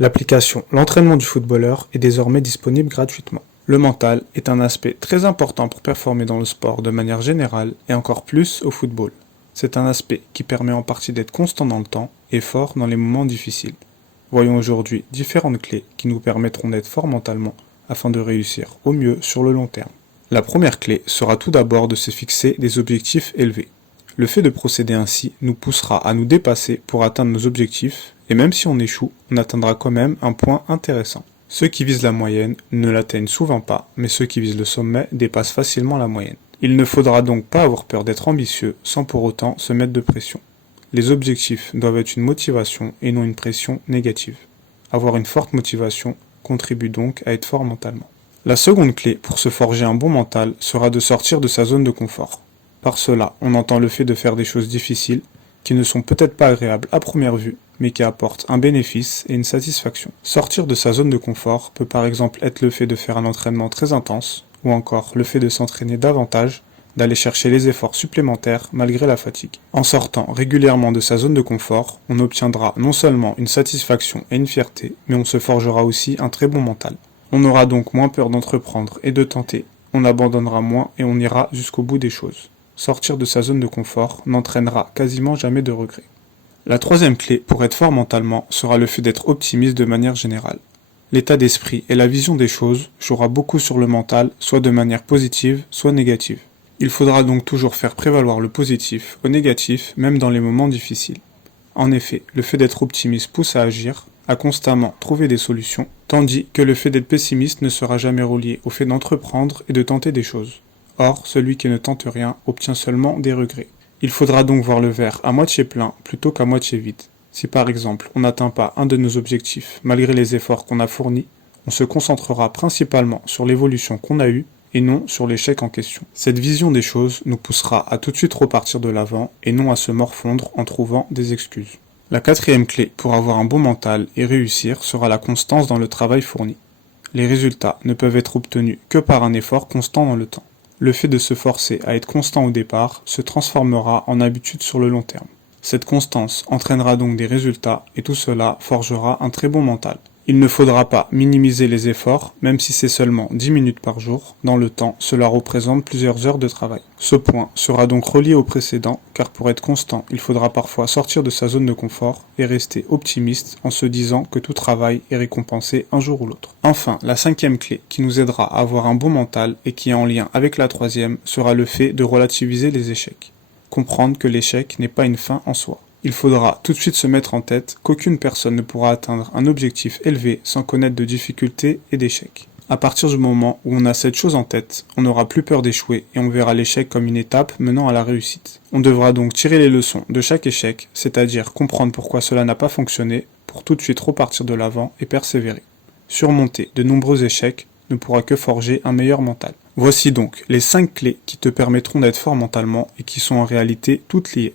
L'application L'entraînement du footballeur est désormais disponible gratuitement. Le mental est un aspect très important pour performer dans le sport de manière générale et encore plus au football. C'est un aspect qui permet en partie d'être constant dans le temps et fort dans les moments difficiles. Voyons aujourd'hui différentes clés qui nous permettront d'être forts mentalement afin de réussir au mieux sur le long terme. La première clé sera tout d'abord de se fixer des objectifs élevés. Le fait de procéder ainsi nous poussera à nous dépasser pour atteindre nos objectifs, et même si on échoue, on atteindra quand même un point intéressant. Ceux qui visent la moyenne ne l'atteignent souvent pas, mais ceux qui visent le sommet dépassent facilement la moyenne. Il ne faudra donc pas avoir peur d'être ambitieux sans pour autant se mettre de pression. Les objectifs doivent être une motivation et non une pression négative. Avoir une forte motivation contribue donc à être fort mentalement. La seconde clé pour se forger un bon mental sera de sortir de sa zone de confort. Par cela, on entend le fait de faire des choses difficiles, qui ne sont peut-être pas agréables à première vue, mais qui apportent un bénéfice et une satisfaction. Sortir de sa zone de confort peut par exemple être le fait de faire un entraînement très intense, ou encore le fait de s'entraîner davantage, d'aller chercher les efforts supplémentaires malgré la fatigue. En sortant régulièrement de sa zone de confort, on obtiendra non seulement une satisfaction et une fierté, mais on se forgera aussi un très bon mental. On aura donc moins peur d'entreprendre et de tenter, on abandonnera moins et on ira jusqu'au bout des choses. Sortir de sa zone de confort n'entraînera quasiment jamais de regrets. La troisième clé pour être fort mentalement sera le fait d'être optimiste de manière générale. L'état d'esprit et la vision des choses jouera beaucoup sur le mental, soit de manière positive, soit négative. Il faudra donc toujours faire prévaloir le positif au négatif, même dans les moments difficiles. En effet, le fait d'être optimiste pousse à agir, à constamment trouver des solutions, tandis que le fait d'être pessimiste ne sera jamais relié au fait d'entreprendre et de tenter des choses. Or, celui qui ne tente rien obtient seulement des regrets. Il faudra donc voir le verre à moitié plein plutôt qu'à moitié vide. Si par exemple on n'atteint pas un de nos objectifs malgré les efforts qu'on a fournis, on se concentrera principalement sur l'évolution qu'on a eue et non sur l'échec en question. Cette vision des choses nous poussera à tout de suite repartir de l'avant et non à se morfondre en trouvant des excuses. La quatrième clé pour avoir un bon mental et réussir sera la constance dans le travail fourni. Les résultats ne peuvent être obtenus que par un effort constant dans le temps. Le fait de se forcer à être constant au départ se transformera en habitude sur le long terme. Cette constance entraînera donc des résultats et tout cela forgera un très bon mental. Il ne faudra pas minimiser les efforts, même si c'est seulement 10 minutes par jour. Dans le temps, cela représente plusieurs heures de travail. Ce point sera donc relié au précédent, car pour être constant, il faudra parfois sortir de sa zone de confort et rester optimiste en se disant que tout travail est récompensé un jour ou l'autre. Enfin, la cinquième clé qui nous aidera à avoir un bon mental et qui est en lien avec la troisième sera le fait de relativiser les échecs. Comprendre que l'échec n'est pas une fin en soi. Il faudra tout de suite se mettre en tête qu'aucune personne ne pourra atteindre un objectif élevé sans connaître de difficultés et d'échecs. À partir du moment où on a cette chose en tête, on n'aura plus peur d'échouer et on verra l'échec comme une étape menant à la réussite. On devra donc tirer les leçons de chaque échec, c'est-à-dire comprendre pourquoi cela n'a pas fonctionné, pour tout de suite repartir de l'avant et persévérer. Surmonter de nombreux échecs ne pourra que forger un meilleur mental. Voici donc les 5 clés qui te permettront d'être fort mentalement et qui sont en réalité toutes liées.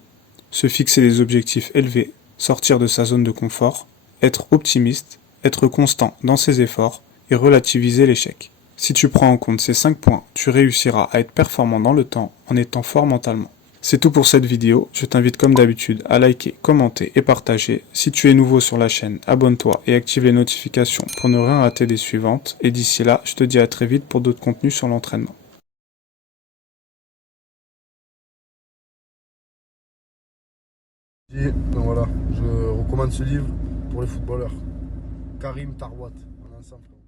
Se fixer des objectifs élevés, sortir de sa zone de confort, être optimiste, être constant dans ses efforts et relativiser l'échec. Si tu prends en compte ces 5 points, tu réussiras à être performant dans le temps en étant fort mentalement. C'est tout pour cette vidéo, je t'invite comme d'habitude à liker, commenter et partager. Si tu es nouveau sur la chaîne, abonne-toi et active les notifications pour ne rien rater des suivantes. Et d'ici là, je te dis à très vite pour d'autres contenus sur l'entraînement. Donc voilà, je recommande ce livre pour les footballeurs. Karim Tarwat, un ensemble.